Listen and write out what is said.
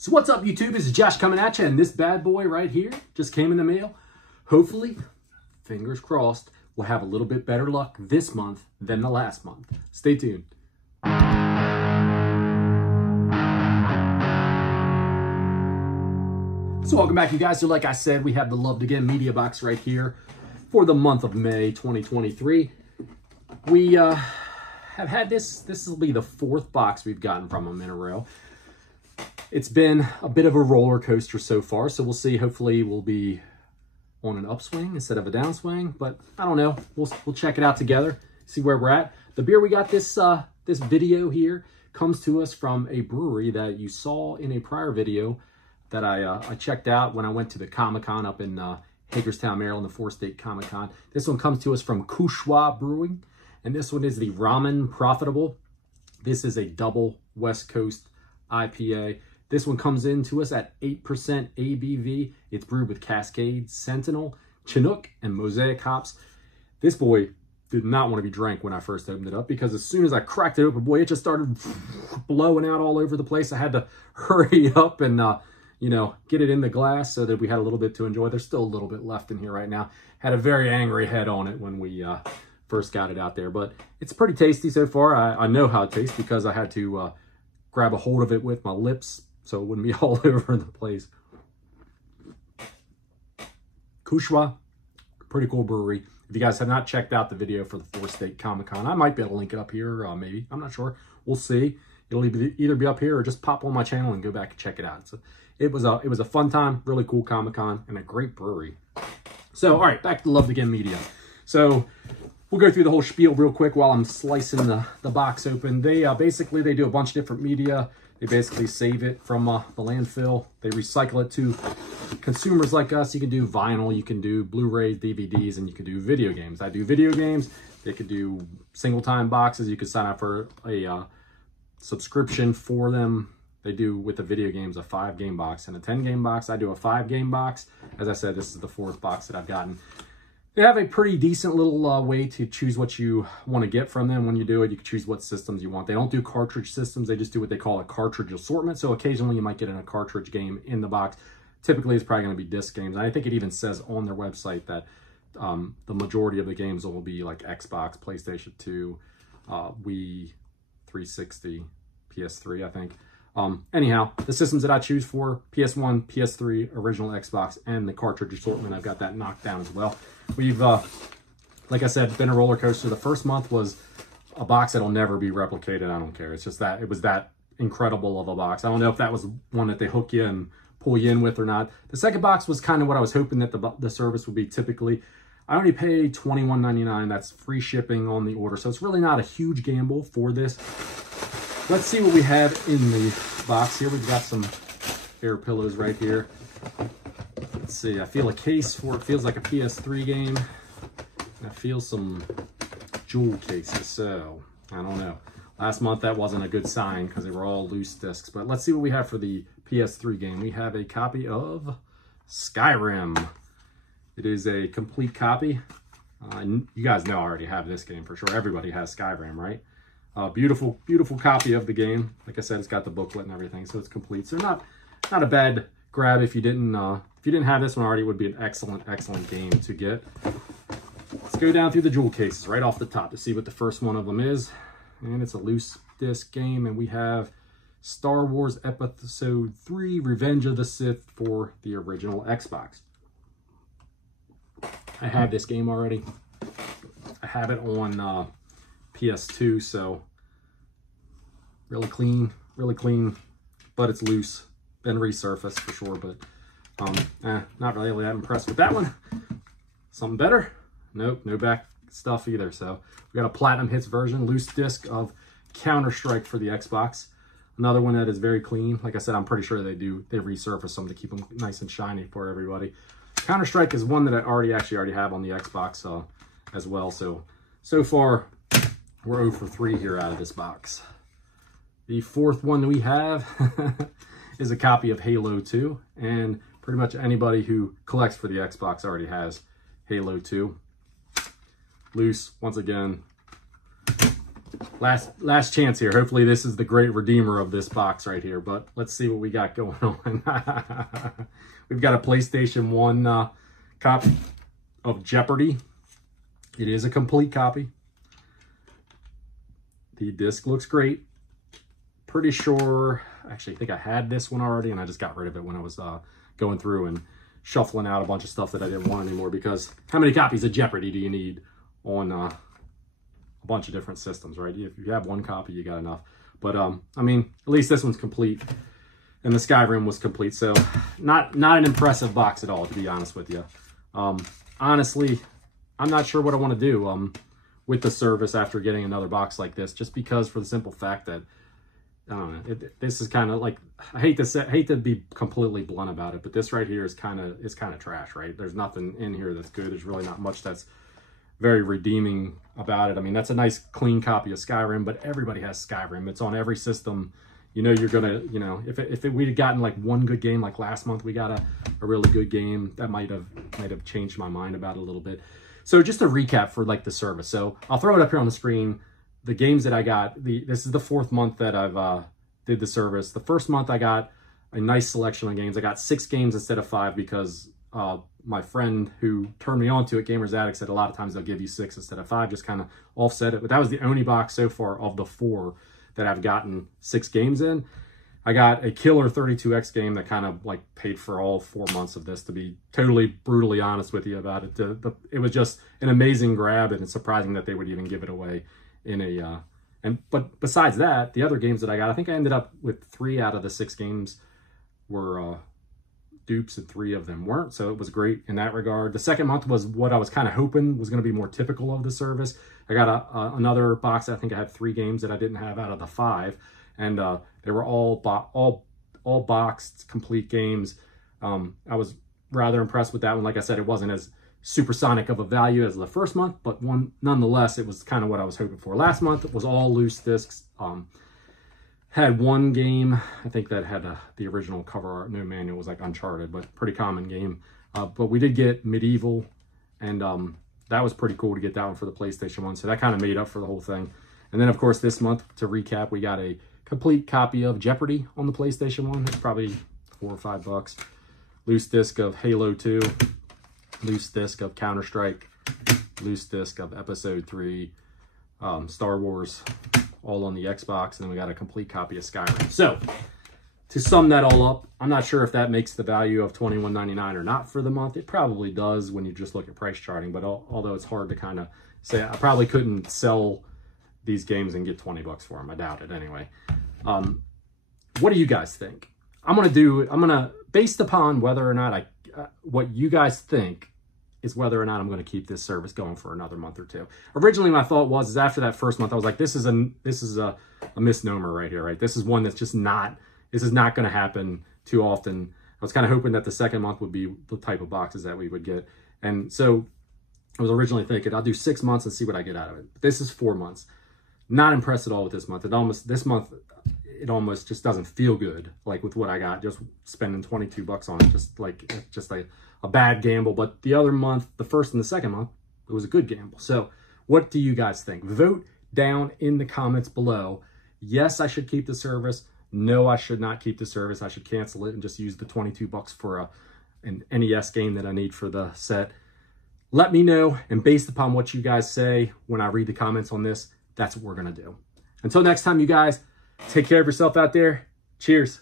So what's up, YouTube? This is Josh coming at you, and this bad boy right here just came in the mail. Hopefully, fingers crossed, we'll have a little bit better luck this month than the last month. Stay tuned. So welcome back, you guys. So like I said, we have the Loved Again media box right here for the month of May 2023. We have had this will be the fourth box we've gotten from them in a row. It's been a bit of a roller coaster so far, so we'll see. Hopefully we'll be on an upswing instead of a downswing, but I don't know. We'll check it out together, see where we're at. The beer we got this video here comes to us from a brewery that you saw in a prior video that I checked out when I went to the Comic-Con up in Hagerstown, Maryland, the 4-State Comic-Con. This one comes to us from Kushwa Brewing, and this one is the Ramen Profitable. This is a double West Coast IPA. This one comes in to us at 8% ABV. It's brewed with Cascade, Sentinel, Chinook, and Mosaic hops. This boy did not want to be drank when I first opened it up, because as soon as I cracked it open, boy, it just started blowing out all over the place. I had to hurry up and, you know, get it in the glass so that we had a little bit to enjoy. There's still a little bit left in here right now. Had a very angry head on it when we first got it out there, but it's pretty tasty so far. I know how it tastes because I had to grab a hold of it with my lips so it wouldn't be all over the place. Kushwa, pretty cool brewery. If you guys have not checked out the video for the 4-State Comic-Con, I might be able to link it up here, maybe. I'm not sure. We'll see. It'll either be up here or just pop on my channel and go back and check it out. So it was a fun time, really cool Comic-Con, and a great brewery. So, all right, back to Loved Again Media. So we'll go through the whole spiel real quick while I'm slicing the box open. They basically, they do a bunch of different media. They basically save it from the landfill. They recycle it to consumers like us. You can do vinyl, you can do Blu Ray, DVDs, and you can do video games. I do video games. They could do single-time boxes. You could sign up for a subscription for them. They do with the video games a 5-game box and a 10-game box. I do a 5-game box. As I said, this is the 4th box that I've gotten. They have a pretty decent little way to choose what you want to get from them. When you do it, you can choose what systems you want. They don't do cartridge systems. They just do what they call a cartridge assortment. So occasionally you might get in a cartridge game in the box. Typically, it's probably going to be disc games. And I think it even says on their website that the majority of the games will be like Xbox, PlayStation 2, Wii, 360, PS3, I think. Anyhow, the systems that I choose for, PS1, PS3, original Xbox, and the cartridge assortment, I've got that knocked down as well. We've, like I said, been a roller coaster. The first month was a box that'll never be replicated. I don't care. It's just that it was that incredible of a box. I don't know if that was one that they hook you and pull you in with or not. The second box was kind of what I was hoping that the service would be typically. I only pay $21.99. That's free shipping on the order. So it's really not a huge gamble for this. Let's see what we have in the box here. We've got some air pillows right here. Let's see, I feel a case for it. Feels like a PS3 game. And I feel some jewel cases, so I don't know. Last month that wasn't a good sign because they were all loose discs. But let's see what we have for the PS3 game. We have a copy of Skyrim. It is a complete copy. You guys know I already have this game for sure. Everybody has Skyrim, right? Beautiful, beautiful copy of the game. Like I said, it's got the booklet and everything, so it's complete. So not a bad grab if you didn't have this one already. It would be an excellent game to get. Let's go down through the jewel cases right off the top to see what the first one of them is. And it's a loose disc game, and we have Star Wars Episode 3: Revenge of the Sith for the original Xbox. I have this game already. I have it on PS2, so really clean, but it's loose. Been resurfaced for sure, but not really that impressed with that one. Something better? Nope, no back stuff either. So we got a Platinum Hits version, loose disc of Counter-Strike for the Xbox. Another one that is very clean. Like I said, I'm pretty sure they resurface them to keep them nice and shiny for everybody. Counter-Strike is one that I already have on the Xbox as well. So far, we're 0 for 3 here out of this box. The 4th one that we have is a copy of Halo 2, and pretty much anybody who collects for the Xbox already has Halo 2. Loose, once again. last chance here. Hopefully this is the great redeemer of this box right here, but let's see what we got going on. We've got a PlayStation 1 copy of Jeopardy. It is a complete copy. The disc looks great. Pretty sure, actually, I think I had this one already, and I just got rid of it when I was going through and shuffling out a bunch of stuff that I didn't want anymore, because how many copies of Jeopardy do you need on a bunch of different systems, right? If you have one copy, you got enough. But, I mean, at least this one's complete, and the Skyrim was complete, so not an impressive box at all, to be honest with you. Honestly, I'm not sure what I want to do with the service after getting another box like this, just because, for the simple fact that, I don't know, this is kind of like, I hate to be completely blunt about it, but this right here is kind of trash, right? There's nothing in here that's good. There's really not much that's very redeeming about it. I mean, that's a nice clean copy of Skyrim, but everybody has Skyrim. It's on every system. You know, you're gonna, you know, if we'd gotten like one good game, like last month we got a really good game, that might have changed my mind about it a little bit. So just a recap for like the service. So I'll throw it up here on the screen. The games that I got, this is the 4th month that I've did the service. The first month I got a nice selection of games. I got 6 games instead of 5 because my friend who turned me on to it, Gamers Addict, said a lot of times they'll give you 6 instead of 5, just kind of offset it. But that was the only box so far of the 4 that I've gotten 6 games in. I got a killer 32X game that kind of like paid for all 4 months of this, to be totally brutally honest with you about it. It was just an amazing grab, and it's surprising that they would even give it away in a but besides that, the other games that I got, I think I ended up with 3 out of the 6 games were dupes, and 3 of them weren't, so it was great in that regard. The second month was what I was kind of hoping was going to be more typical of the service. I got another box. I think I had 3 games that I didn't have out of the 5, and they were all boxed complete games. I was rather impressed with that one. Like I said, it wasn't as supersonic of a value as the first month, but nonetheless, it was kind of what I was hoping for. Last month it was all loose discs. Had one game, I think that had the original cover art, no manual, was like Uncharted, but pretty common game. But we did get Medieval, and that was pretty cool to get that one for the PlayStation 1, so that kind of made up for the whole thing. And then, of course, this month, to recap, we got a complete copy of Jeopardy on the PlayStation 1. It's probably $4 or $5. Loose disc of Halo 2. Loose disc of Counter-Strike, loose disc of Episode 3, Star Wars, all on the Xbox, and then we got a complete copy of Skyrim. So, to sum that all up, I'm not sure if that makes the value of $21.99 or not for the month. It probably does when you just look at price charting, but although it's hard to kind of say, I probably couldn't sell these games and get 20 bucks for them. I doubt it anyway. What do you guys think? I'm gonna, based upon whether or not what you guys think is whether or not I'm going to keep this service going for another month or 2. Originally, my thought was after that first month, I was like, this is a misnomer right here, right? This is one that's just not, this is not going to happen too often. I was kind of hoping that the second month would be the type of boxes that we would get. And so I was originally thinking I'll do 6 months and see what I get out of it. But this is 4 months. Not impressed at all with this month. This month, it almost just doesn't feel good, like with what I got, just spending 22 bucks on it, just like a bad gamble. But the other month, the first and the second month, it was a good gamble. So what do you guys think? Vote down in the comments below. Yes, I should keep the service. No, I should not keep the service. I should cancel it and just use the 22 bucks for an NES game that I need for the set. Let me know, and based upon what you guys say when I read the comments on this, that's what we're going to do. Until next time, you guys, take care of yourself out there. Cheers.